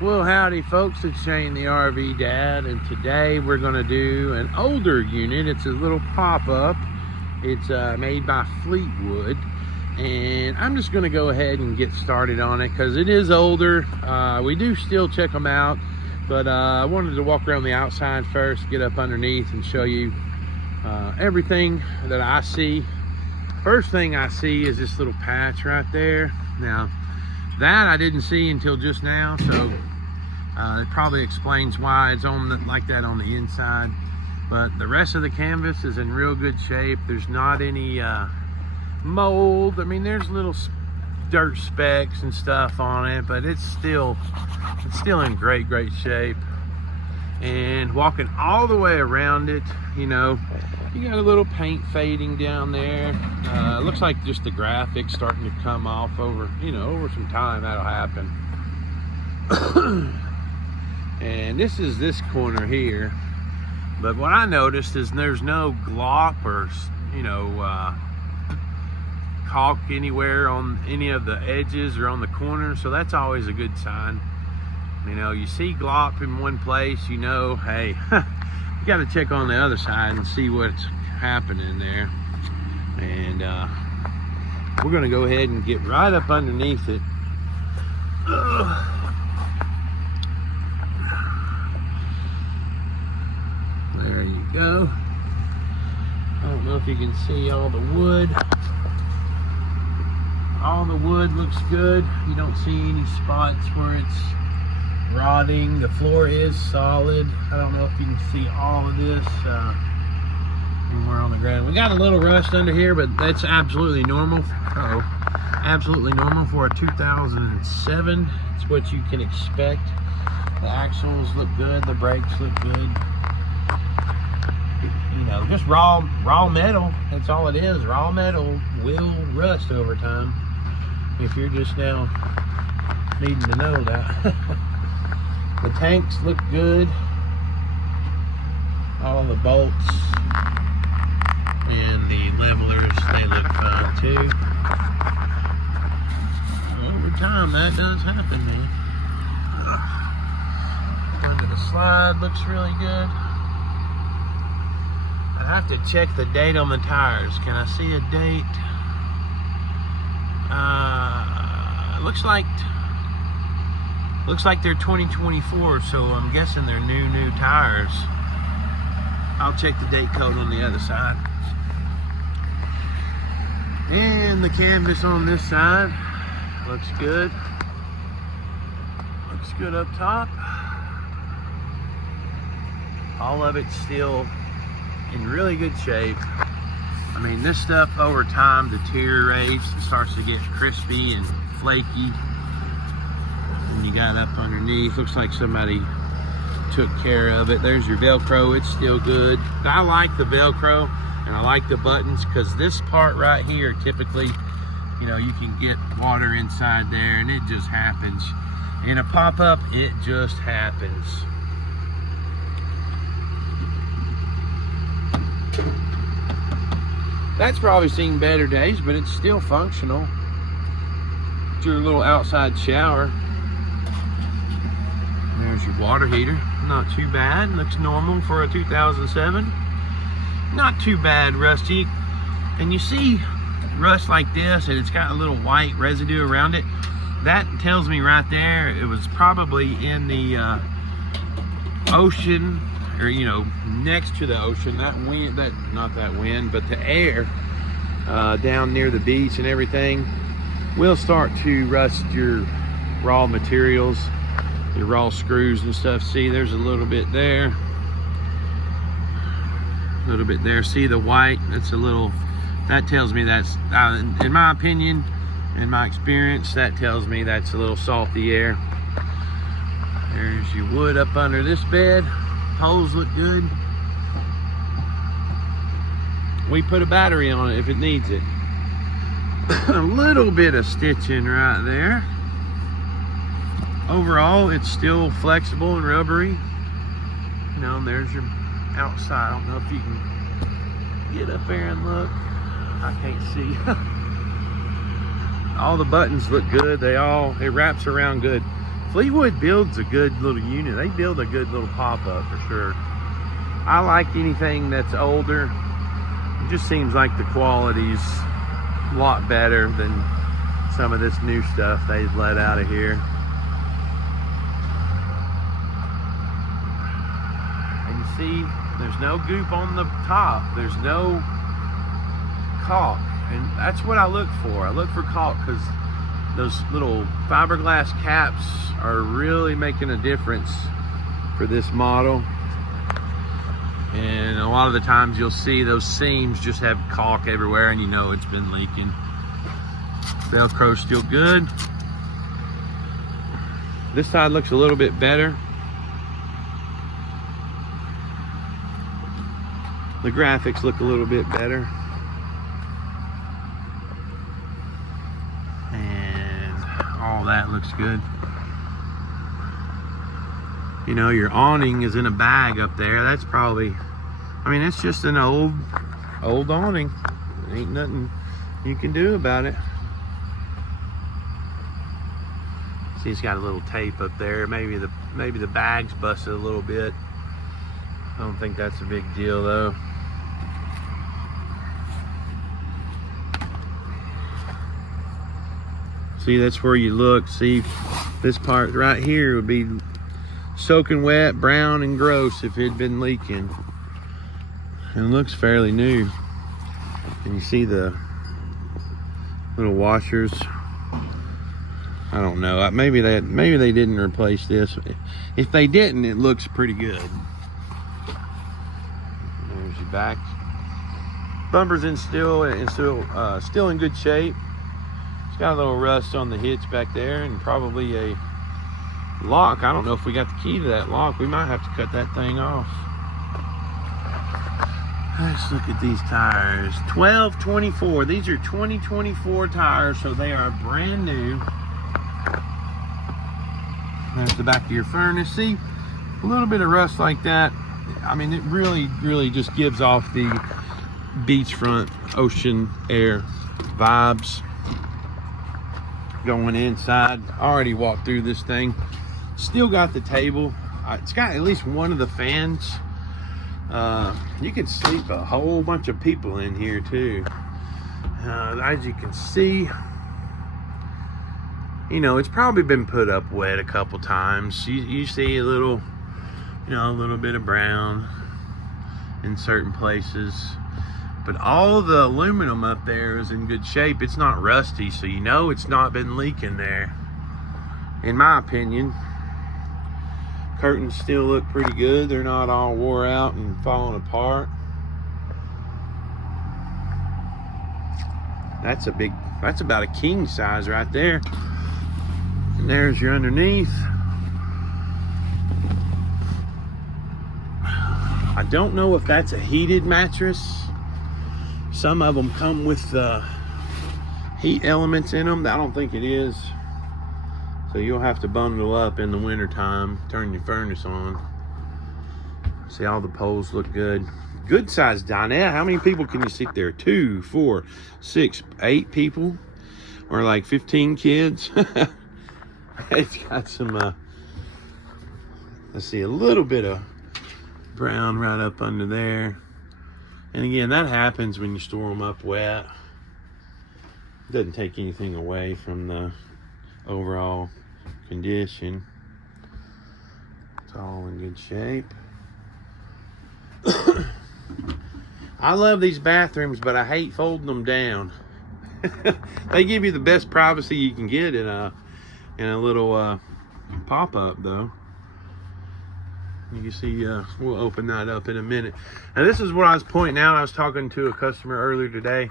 Well, howdy folks, it's Shane the RV Dad, and today we're going to do an older unit. It's a little pop-up. It's made by Fleetwood, and I'm just going to go ahead and get started on it because it is older. We do still check them out, but I wanted to walk around the outside first, get up underneath and show you everything that I see. First thing I see is this little patch right there. Now, that I didn't see until just now, so it probably explains why it's on like that on the inside. But the rest of the canvas is in real good shape. There's not any mold. I mean, there's little dirt specks and stuff on it, but it's still in great shape. And walking all the way around it, you know, you got a little paint fading down there. It looks like just the graphics starting to come off over, you know, over some time. That'll happen. And this is this corner here. But what I noticed is there's no glop or, you know, caulk anywhere on any of the edges or on the corners. So that's always a good sign. You know, you see glop in one place, you know, hey, you got to check on the other side and see what's happening there. And we're going to go ahead and get right up underneath it. There you go. I don't know if you can see all the wood. All the wood looks good. You don't see any spots where it's rotting. The floor is solid. I don't know if you can see all of this when we're on the ground. We got a little rust under here, but that's absolutely normal. Absolutely normal for a 2007. It's what you can expect. The axles look good. The brakes look good. You know, just raw metal. That's all it is. Raw metal will rust over time. If you're just now needing to know that. The tanks look good. All the bolts and the levelers, they look fine too. Over time, that does happen, man. Under the slide looks really good. I have to check the date on the tires. Can I see a date? Looks like they're 2024, so I'm guessing they're new tires. I'll check the date code on the other side. And the canvas on this side looks good. Looks good up top. All of it's still in really good shape. I mean, this stuff over time deteriorates and starts to get crispy and flaky. And you got up underneath, looks like somebody took care of it. There's your Velcro, it's still good. I like the Velcro and I like the buttons because this part right here, typically, you know, you can get water inside there and it just happens. In a pop-up, it just happens. That's probably seen better days, but it's still functional. It's your little outside shower. There's your water heater. Not too bad. Looks normal for a 2007. Not too bad, rusty. And you see rust like this, and it's got a little white residue around it. That tells me right there it was probably in the ocean, or you know, next to the ocean. That wind, not that wind, but the air down near the beach and everything will start to rust your raw materials, your raw screws and stuff. See, there's a little bit there, a little bit there. See the white? That's a little, that tells me that's, in my opinion, in my experience, that tells me that's a little salty air. There's your wood up under this bed. Holes look good. We put a battery on it if it needs it. A little bit of stitching right there. Overall, it's still flexible and rubbery. You know, there's your outside. I don't know if you can get up there and look. I can't see. All the buttons look good. It wraps around good. Fleetwood builds a good little unit. They build a good little pop-up for sure. I like anything that's older. It just seems like the quality's a lot better than some of this new stuff they've let out of here. And you see, there's no goop on the top. There's no caulk. And that's what I look for. I look for caulk because those little fiberglass caps are really making a difference for this model. And a lot of the times you'll see those seams just have caulk everywhere and you know it's been leaking. Velcro's still good. This side looks a little bit better. The graphics look a little bit better. And all that looks good. You know, your awning is in a bag up there. That's probably, I mean, it's just an old awning. Ain't nothing you can do about it. See, it's got a little tape up there. Maybe the bag's busted a little bit. I don't think that's a big deal though. See, that's where you look. See, this part right here would be soaking wet, brown and gross if it had been leaking. And it looks fairly new. And you see the little washers. I don't know. Maybe they didn't replace this. If they didn't, it looks pretty good. There's your back. Bumper's still in good shape. It's got a little rust on the hitch back there, and probably a lock. I don't know if we got the key to that lock. We might have to cut that thing off. Let's look at these tires. 1224. These are 2024 tires, so they are brand new. There's the back of your furnace. See, a little bit of rust like that. I mean, it really just gives off the beachfront ocean air vibes. Going inside, I already walked through this thing. Still got the table. It's got at least one of the fans. You could sleep a whole bunch of people in here too. As you can see, you know, it's probably been put up wet a couple times. You see a little, you know, a little bit of brown in certain places. But all the aluminum up there is in good shape. It's not rusty, so you know it's not been leaking there. In my opinion, curtains still look pretty good. They're not all wore out and falling apart. That's about a king size right there. And there's your underneath. I don't know if that's a heated mattress. Some of them come with heat elements in them. I don't think it is. So you'll have to bundle up in the winter time, turn your furnace on. See, all the poles look good. Good sized dinette. How many people can you sit there? 2, 4, 6, 8 people? Or like 15 kids? It's got some, let's see, a little bit of brown right up under there. And again, that happens when you store them up wet. It doesn't take anything away from the overall condition. It's all in good shape. I love these bathrooms, but I hate folding them down. They give you the best privacy you can get in a little pop-up though. You can see, we'll open that up in a minute. And this is what I was pointing out. I was talking to a customer earlier today.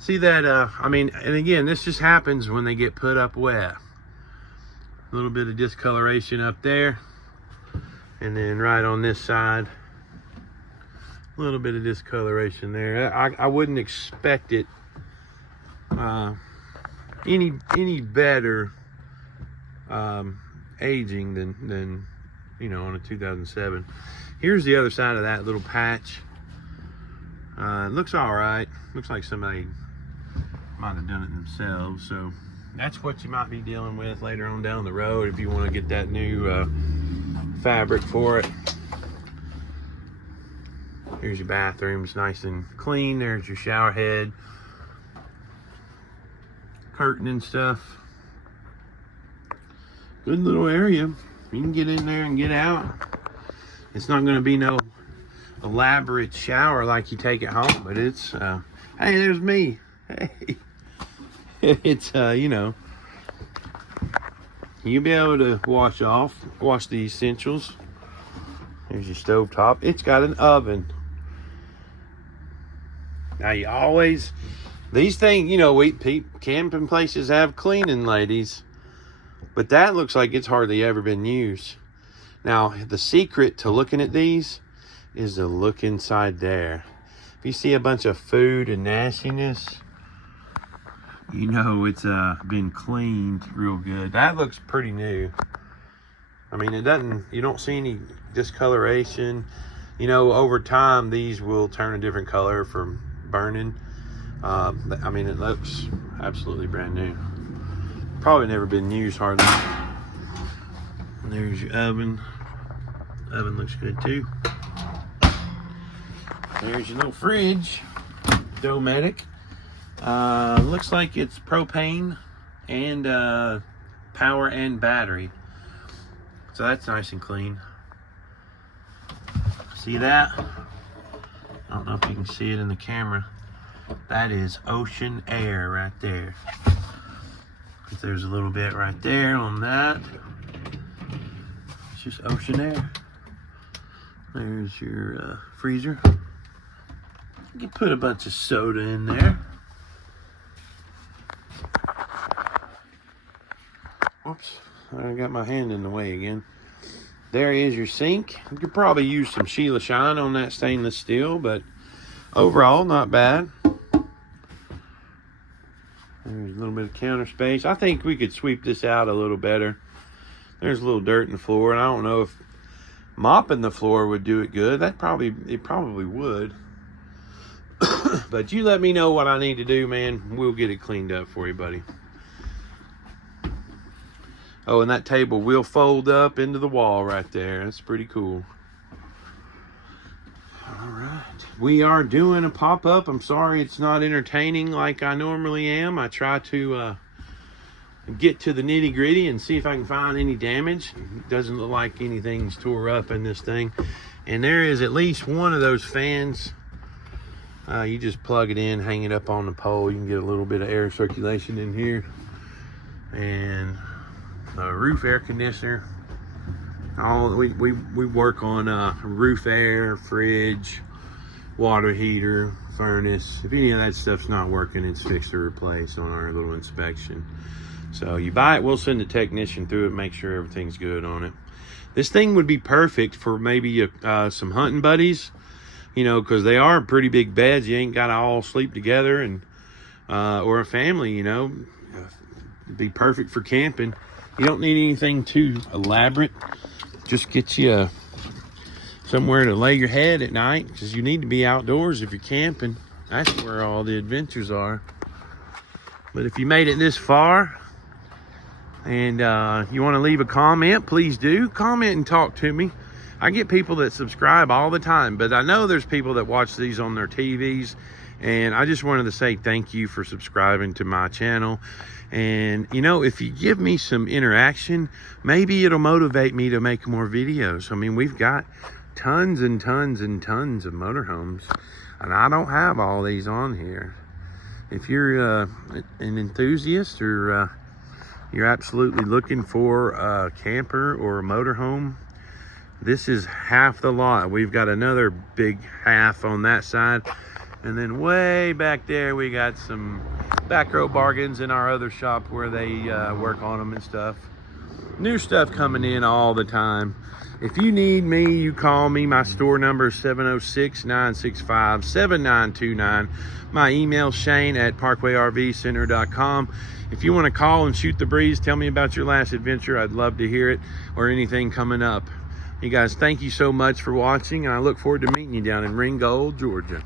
See that, I mean, and again, this just happens when they get put up wet. A little bit of discoloration up there. And then right on this side, a little bit of discoloration there. I wouldn't expect it any better aging than you know, on a 2007. Here's the other side of that little patch. It looks all right. Looks like somebody might have done it themselves. So that's what you might be dealing with later on down the road if you want to get that new fabric for it. Here's your bathroom. It's nice and clean. There's your shower head, curtain and stuff. Good little area. You can get in there and get out. It's not going to be no elaborate shower like you take at home, but it's hey, there's me. Hey. It's you know, you'll be able to wash the essentials. There's your stove top. It's got an oven. Now you always, these things, you know, camping places have cleaning ladies, but that looks like it's hardly ever been used. Now the secret to looking at these is to look inside there. If you see a bunch of food and nastiness, you know it's been cleaned real good. That looks pretty new. I mean, it doesn't, you don't see any discoloration. You know, over time these will turn a different color from burning. I mean, it looks absolutely brand new. Probably never been used hardly. And there's your oven. Oven looks good too. There's your little fridge, Dometic. Looks like it's propane and power and battery. So that's nice and clean. See that? I don't know if you can see it in the camera. That is ocean air right there. There's a little bit right there on that. It's just ocean air. There's your freezer. You can put a bunch of soda in there. Oops, I got my hand in the way again. There is your sink. You could probably use some Sheila Shine on that stainless steel, but overall, not bad. There's a little bit of counter space. I think we could sweep this out a little better. There's a little dirt in the floor, and I don't know if mopping the floor would do it good. It probably would. But you let me know what I need to do, man. We'll get it cleaned up for you, buddy. Oh, and that table will fold up into the wall right there. That's pretty cool. All right. We are doing a pop-up. I'm sorry it's not entertaining like I normally am. I try to get to the nitty-gritty and see if I can find any damage. It doesn't look like anything's tore up in this thing. And there is at least one of those fans. You just plug it in, hang it up on the pole. You can get a little bit of air circulation in here. And a roof air conditioner. We work on roof air, fridge, water heater, furnace. If any of that stuff's not working, it's fixed or replaced on our little inspection. So you buy it, we'll send a technician through it, make sure everything's good on it. This thing would be perfect for maybe some hunting buddies, you know, because they are pretty big beds. You ain't got to all sleep together, and or a family, you know. It'd be perfect for camping. You don't need anything too elaborate. Just get you somewhere to lay your head at night, because you need to be outdoors if you're camping. That's where all the adventures are. But if you made it this far and you want to leave a comment, please do. Comment and talk to me. I get people that subscribe all the time, but I know there's people that watch these on their TVs, and I just wanted to say thank you for subscribing to my channel. And you know, if you give me some interaction, maybe it'll motivate me to make more videos. I mean, we've got tons and tons and tons of motorhomes, and I don't have all these on here. If you're an enthusiast, or you're absolutely looking for a camper or a motorhome, this is half the lot. We've got another big half on that side, and then way back there we got some back row bargains in our other shop where they work on them and stuff. New stuff coming in all the time. If you need me, you call me. My store number is 706-965-7929. My email, shane@parkway-rv-center.com. If you want to call and shoot the breeze, tell me about your last adventure. I'd love to hear it, or anything coming up. You guys, thank you so much for watching, and I look forward to meeting you down in Ringgold, Georgia.